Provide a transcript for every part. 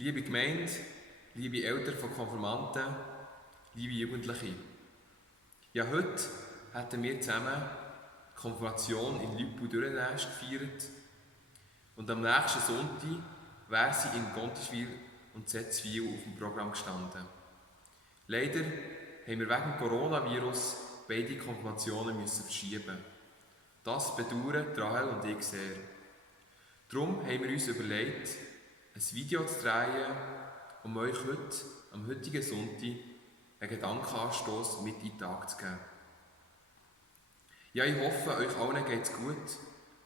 Liebe Gemeinde, liebe Eltern von Konfirmanden, liebe Jugendliche. Ja, heute hätten wir zusammen die Konfirmation in Lübbu-Dürrenäs gefeiert und am nächsten Sonntag wäre sie in Gontischwil und Setzwil auf dem Programm gestanden. Leider haben wir wegen dem Coronavirus beide Konfirmationen verschieben. Das bedauern Rahel und ich sehr. Darum haben wir uns überlegt, ein Video zu drehen, um euch heute, am heutigen Sonntag, einen Gedankenanstoss mit in den Tag zu geben. Ja, ich hoffe, euch allen geht es gut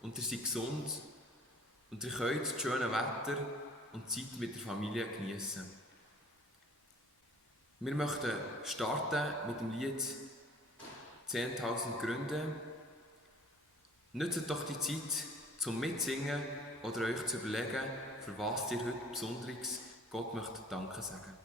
und ihr seid gesund und ihr könnt das schöne Wetter und die Zeit mit der Familie genießen. Wir möchten starten mit dem Lied 10.000 Gründe. Nutzt doch die Zeit zum Mitsingen oder euch zu überlegen, für was ihr heute Besonderes Gott möchte Danke sagen.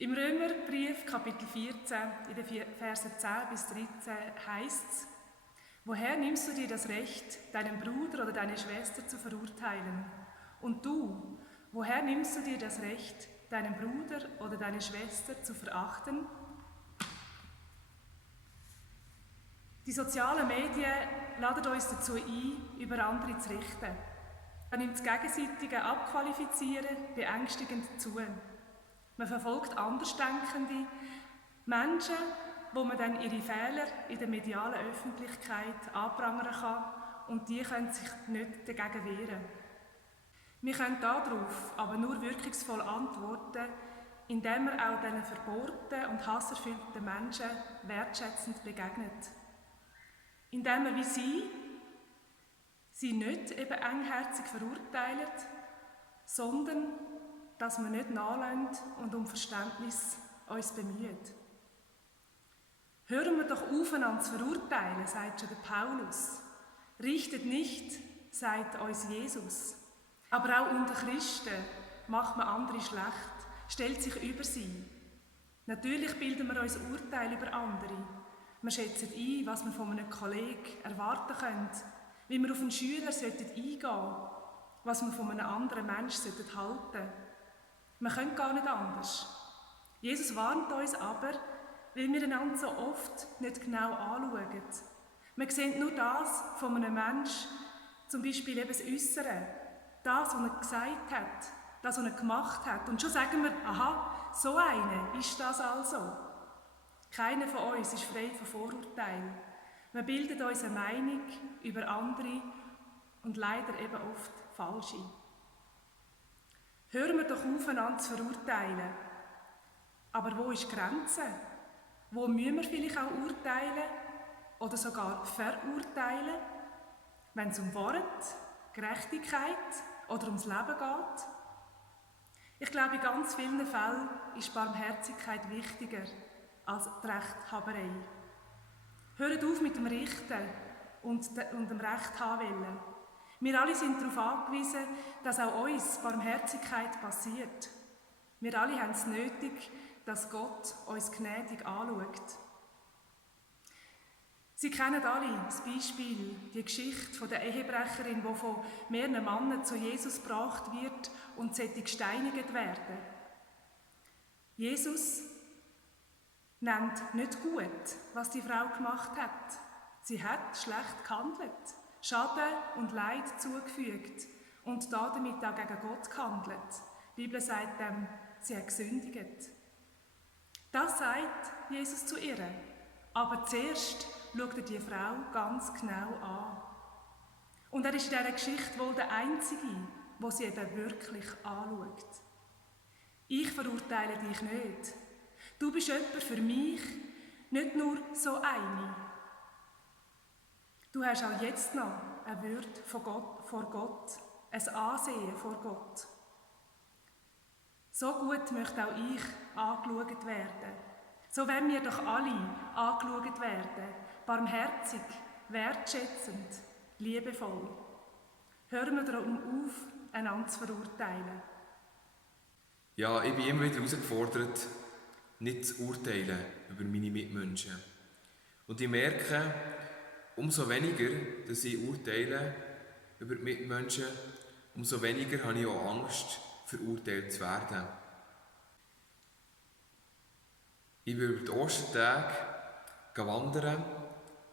Im Römerbrief, Kapitel 14, in den Versen 10 bis 13 heißt es: Woher nimmst du dir das Recht, deinen Bruder oder deine Schwester zu verurteilen? Und du, woher nimmst du dir das Recht, deinen Bruder oder deine Schwester zu verachten? Die sozialen Medien laden uns dazu ein, über andere zu richten. Da nimmt das gegenseitige Abqualifizieren beängstigend zu. Man verfolgt Andersdenkende, Menschen, wo man dann ihre Fehler in der medialen Öffentlichkeit anprangern kann und die können sich nicht dagegen wehren. Wir können darauf aber nur wirkungsvoll antworten, indem wir auch diesen verbohrten und hasserfüllten Menschen wertschätzend begegnet. Indem wir wie sie nicht eben engherzig verurteilen, sondern dass wir nicht nachlassen und um Verständnis uns bemühen. Hören wir doch auf, einander zu verurteilen, sagt schon der Paulus. Richtet nicht, sagt uns Jesus. Aber auch unter Christen macht man andere schlecht, stellt sich über sie. Natürlich bilden wir uns Urteile über andere. Wir schätzen ein, was wir von einem Kollegen erwarten können, wie wir auf einen Schüler eingehen sollten, was wir von einem anderen Menschen halten sollten. Wir können gar nicht anders. Jesus warnt uns aber, weil wir einander so oft nicht genau anschauen. Wir sehen nur das von einem Menschen, zum Beispiel eben das Äußere, das, was er gesagt hat, das, was er gemacht hat. Und schon sagen wir, aha, so eine ist das also. Keiner von uns ist frei von Vorurteilen. Wir bilden uns eine Meinung über andere und leider eben oft falsche. Hören wir doch auf, einander zu verurteilen. Aber wo ist die Grenze? Wo müssen wir vielleicht auch urteilen oder sogar verurteilen, wenn es um Wort, Gerechtigkeit oder ums Leben geht? Ich glaube, in ganz vielen Fällen ist Barmherzigkeit wichtiger als die Rechthaberei. Hört auf mit dem Richten und dem Recht haben wollen. Wir alle sind darauf angewiesen, dass auch uns Barmherzigkeit passiert. Wir alle haben es nötig, dass Gott uns gnädig anschaut. Sie kennen alle das Beispiel, die Geschichte von der Ehebrecherin, die von mehreren Männern zu Jesus gebracht wird und sollte gesteinigt werden. Jesus nennt nicht gut, was die Frau gemacht hat. Sie hat schlecht gehandelt, Schaden und Leid zugefügt und damit auch gegen Gott gehandelt. Die Bibel sagt sie hat gesündigt. Das sagt Jesus zu ihr. Aber zuerst schaut er die Frau ganz genau an. Und er ist in dieser Geschichte wohl der Einzige, der sie eben wirklich anschaut. Ich verurteile dich nicht. Du bist jemand für mich, nicht nur so eine. Du hast auch jetzt noch eine Würde vor Gott, ein Ansehen vor Gott. So gut möchte auch ich angeschaut werden. So wollen wir doch alle angeschaut werden, barmherzig, wertschätzend, liebevoll. Hören wir darum auf, einander zu verurteilen. Ja, ich bin immer wieder herausgefordert, nicht zu urteilen über meine Mitmenschen. Und ich merke, umso weniger, dass ich urteile über die Mitmenschen, umso weniger habe ich auch Angst, verurteilt zu werden. Ich bin über die Ostertage wandern,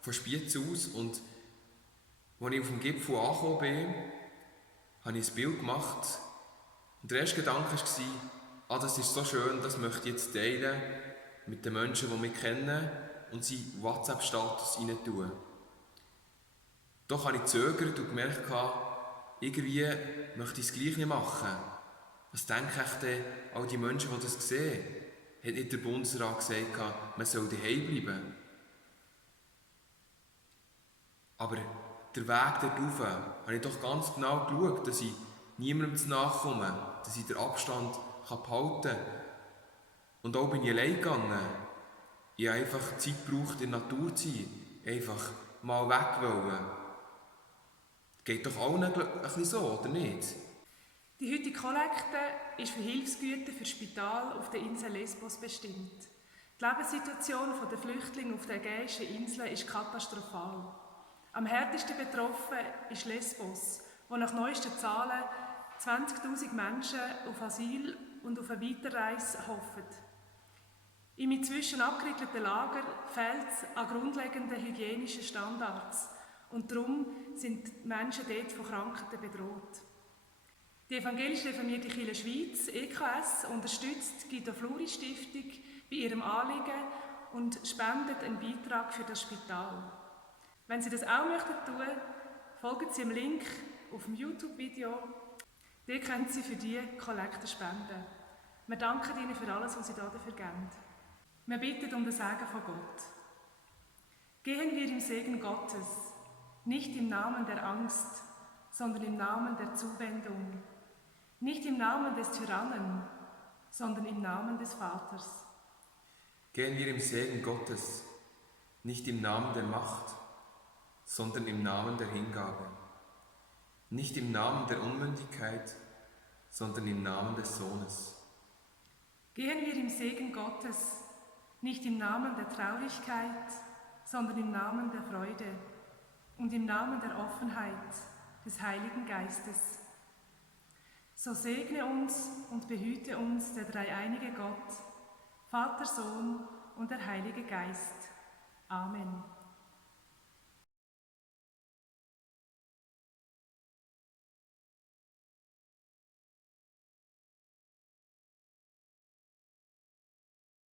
von Spiez aus, und als ich auf dem Gipfel angekommen bin, habe ich ein Bild gemacht. Und der erste Gedanke war, das ist so schön, das möchte ich jetzt teilen mit den Menschen, die mich kennen, und seinen WhatsApp-Status rein tun. Doch habe ich gezögert und gemerkt, irgendwie möchte ich es gleich nicht machen. Was denken denn all die Menschen, die das sehen? Hat nicht der Bundesrat gesagt, man soll daheim bleiben? Aber der Weg dort rauf, habe ich doch ganz genau geschaut, dass ich niemandem zu nahe komme, dass ich den Abstand behalten kann. Und auch bin ich allein gegangen. Ich habe einfach Zeit gebraucht, in der Natur zu sein. Einfach mal weg wollen. Geht doch allen ein bisschen so, oder nicht? Die heutige Kollekte ist für Hilfsgüter für das Spital auf der Insel Lesbos bestimmt. Die Lebenssituation der Flüchtlinge auf der Ägäischen Insel ist katastrophal. Am härtesten betroffen ist Lesbos, wo nach neuesten Zahlen 20'000 Menschen auf Asyl und auf eine Weiterreise hoffen. Im inzwischen abgeriegelten Lager fehlt es an grundlegenden hygienischen Standards und darum sind die Menschen dort von Krankheiten bedroht. Die evangelisch reformierte Kirche Schweiz, EKS, unterstützt die Guido Fluri Stiftung bei ihrem Anliegen und spendet einen Beitrag für das Spital. Wenn Sie das auch möchten tun, folgen Sie dem Link auf dem YouTube-Video. Dort können Sie für die Kollekte spenden. Wir danken Ihnen für alles, was Sie dafür geben. Wir bitten um den Segen von Gott. Gehen wir im Segen Gottes, nicht im Namen der Angst, sondern im Namen der Zuwendung. Nicht im Namen des Tyrannen, sondern im Namen des Vaters. Gehen wir im Segen Gottes, nicht im Namen der Macht, sondern im Namen der Hingabe. Nicht im Namen der Unmündigkeit, sondern im Namen des Sohnes. Gehen wir im Segen Gottes, nicht im Namen der Traurigkeit, sondern im Namen der Freude und im Namen der Offenheit des Heiligen Geistes. So segne uns und behüte uns der dreieinige Gott, Vater, Sohn und der Heilige Geist. Amen.